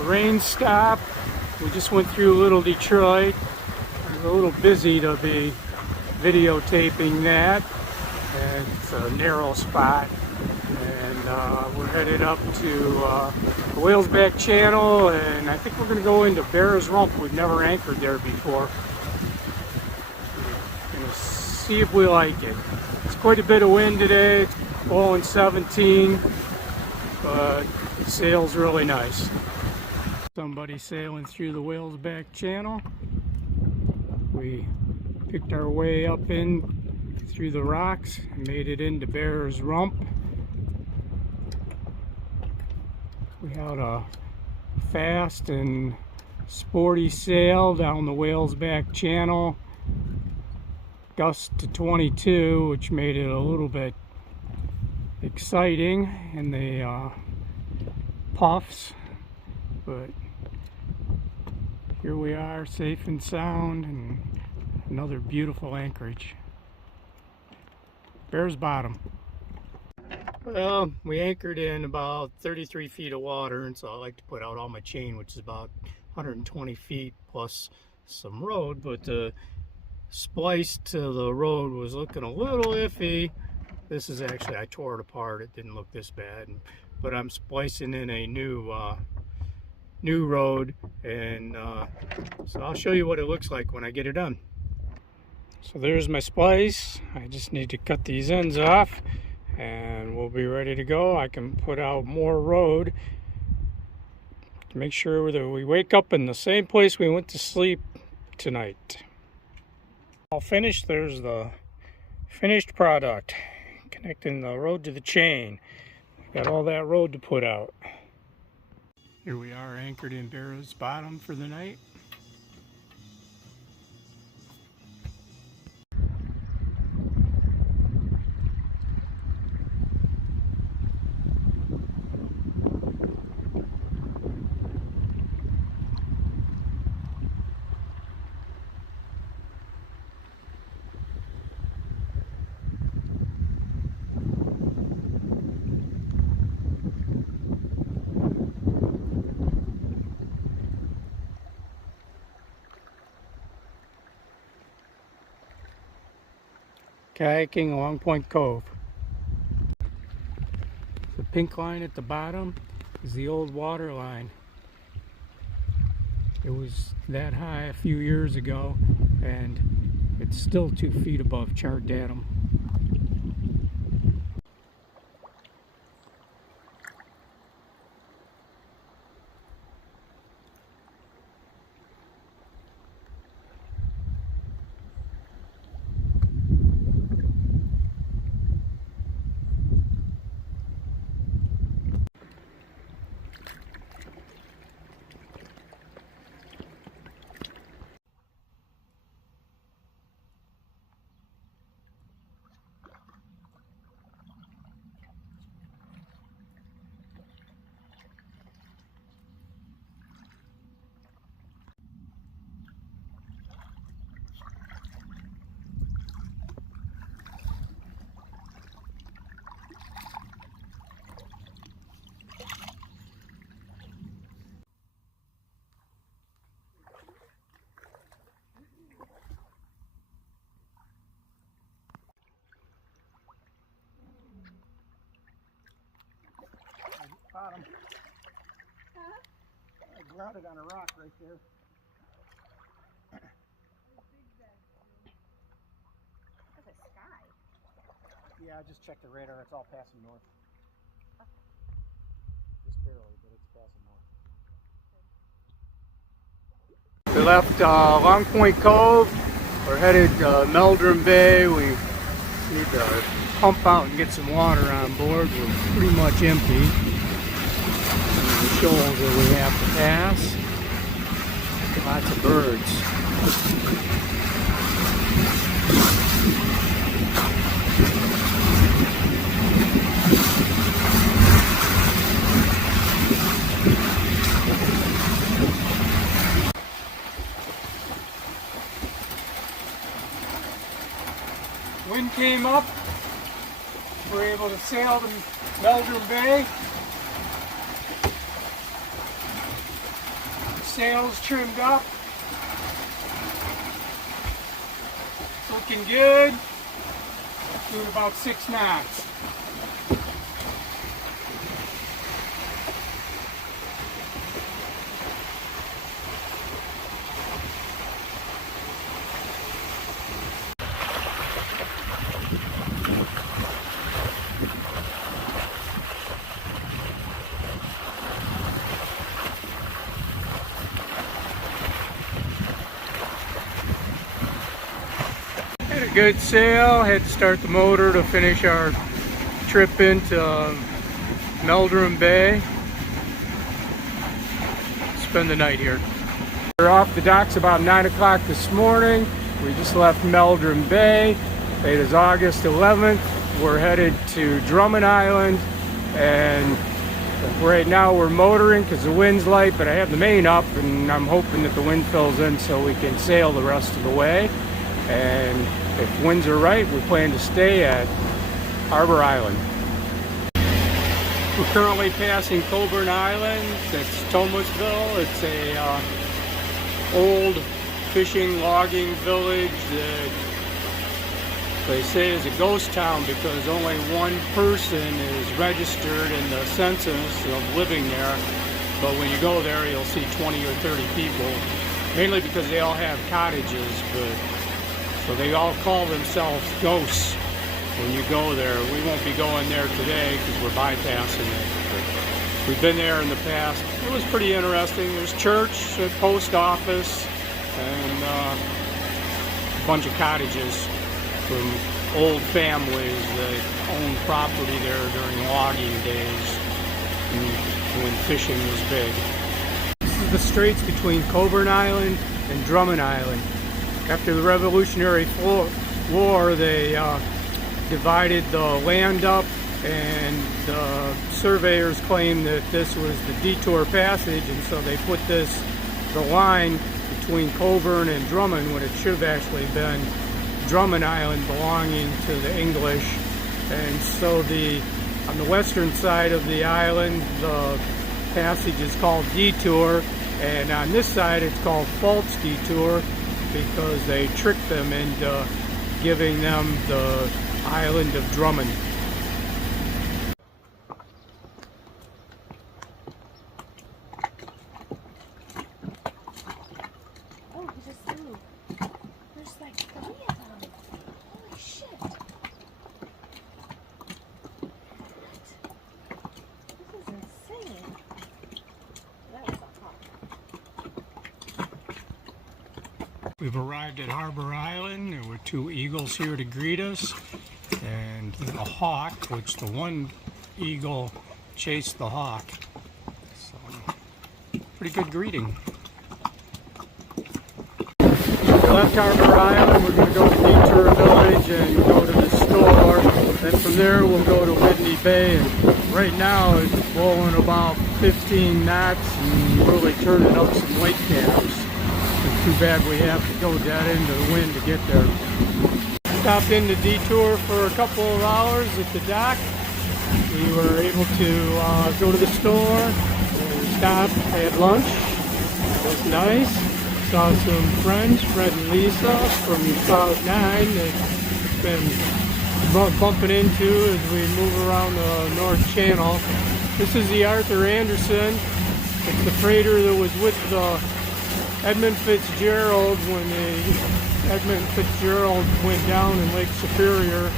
The rain stopped. We just went through Little Detroit. It was a little busy to be videotaping that. And it's a narrow spot. And we're headed up to the Whalesback Channel, and I think we're going to go into Bear's Rump. We've never anchored there before. We're going to see if we like it. It's quite a bit of wind today. It's blowing 17, but the sail's really nice. Somebody sailing through the Whalesback Channel. We picked our way up in through the rocks and made it into Bear's Rump. We had a fast and sporty sail down the Whalesback Channel, gust to 22, which made it a little bit exciting in the puffs, but here we are, safe and sound, and another beautiful anchorage. Bear's Bottom. Well, we anchored in about 33 feet of water, and so I like to put out all my chain, which is about 120 feet plus some road, but the splice to the road was looking a little iffy. This is actually, I tore it apart. It didn't look this bad, but I'm splicing in a new road, and so I'll show you what it looks like when I get it done. So there's my splice. I just need to cut these ends off, and we'll be ready to go. I can put out more road to make sure that we wake up in the same place we went to sleep tonight. All finished. There's the finished product, connecting the road to the chain. Got all that road to put out. Here we are, anchored in Bear's Bottom for the night. Kayaking along Point Cove. The pink line at the bottom is the old water line. It was that high a few years ago, and it's still 2 feet above chart datum. Bottom. Huh? I grounded on a rock right there. That's a sky. Yeah, I just checked the radar. It's all passing north. Just barely, but it's passing north. We left Long Point Cove. We're headed to Meldrum Bay. We need to pump out and get some water on board. We're pretty much empty. The shoals that we have to pass. Lots of birds. Wind came up. We were able to sail to Meldrum Bay. sails trimmed up. Looking good. Doing about 6 knots. Had a good sail. Had to start the motor to finish our trip into Meldrum Bay. Spend the night here. We're off the docks about 9 o'clock this morning. We just left Meldrum Bay. It is August 11th. We're headed to Drummond Island, and right now we're motoring because the wind's light, but I have the main up and I'm hoping that the wind fills in so we can sail the rest of the way. And if winds are right, we plan to stay at Harbor Island. We're currently passing Coburn Island. That's Thomasville. It's a old fishing logging village that they say is a ghost town because only one person is registered in the census of living there. But when you go there, you'll see 20 or 30 people, mainly because they all have cottages. So they all call themselves ghosts when you go there. We won't be going there today because we're bypassing it. But we've been there in the past. It was pretty interesting. There's church, a post office, and a bunch of cottages from old families that owned property there during logging days when fishing was big. This is the straits between Coburn Island and Drummond Island. After the Revolutionary War, they divided the land up, and the surveyors claimed that this was the detour passage, and so they put the line between Coburn and Drummond when it should have actually been Drummond Island belonging to the English. And so on the western side of the island, the passage is called Detour, and on this side it's called False Detour because they tricked them into giving them the island of Drummond. Oh, he just flew. There's like 3 of them. Holy shit. What? This is insane. That was a hawk. We've arrived at Harbor Island. There were 2 eagles here to greet us, and a hawk, which the one eagle chased the hawk. So, pretty good greeting. We left Harbor Island. We're going to go to Detour Village and go to the store. Then from there we'll go to Whitney Bay. And right now it's blowing about 15 knots and really turning up some whitecaps. It's too bad we have to go dead into the wind to get there. Stopped in the Detour for a couple of hours at the dock. We were able to go to the store, stop, had lunch. It was nice. Saw some friends, Fred and Lisa from Cloud 9 that been bumping into as we move around the North Channel. This is the Arthur Anderson. It's the freighter that was with the Edmund Fitzgerald when Edmund Fitzgerald went down in Lake Superior.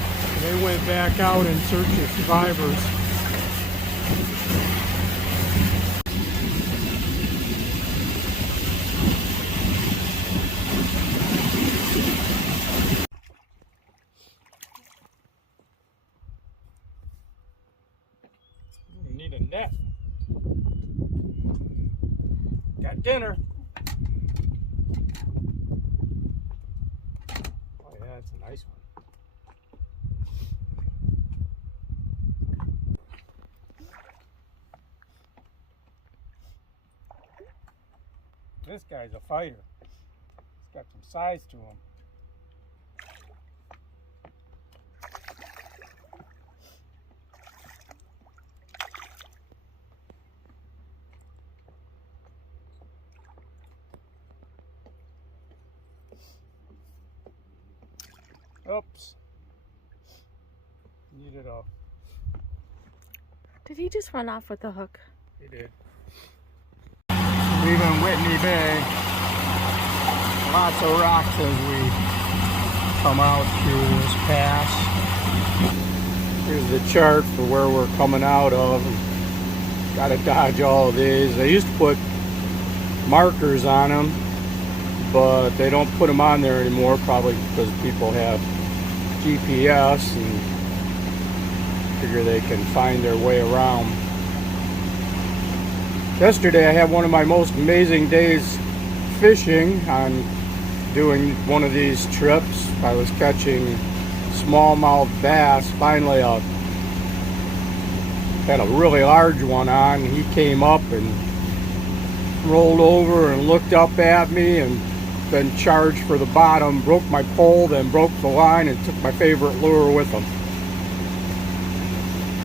They went back out in search of survivors. We need a net. Got dinner. Oh yeah, it's a nice one. This guy's a fighter. He's got some size to him. Oops. Needed a. Did he just run off with the hook? He did. Leaving Whitney Bay. Lots of rocks as we come out through this pass. Here's the chart for where we're coming out of. Got to dodge all of these. They used to put markers on them, but they don't put them on there anymore, probably because people have GPS and figure they can find their way around. Yesterday I had one of my most amazing days fishing on doing one of these trips. I was catching smallmouth bass. Finally had a really large one on. He came up and rolled over and looked up at me and then charged for the bottom, broke my pole, then broke the line and took my favorite lure with him.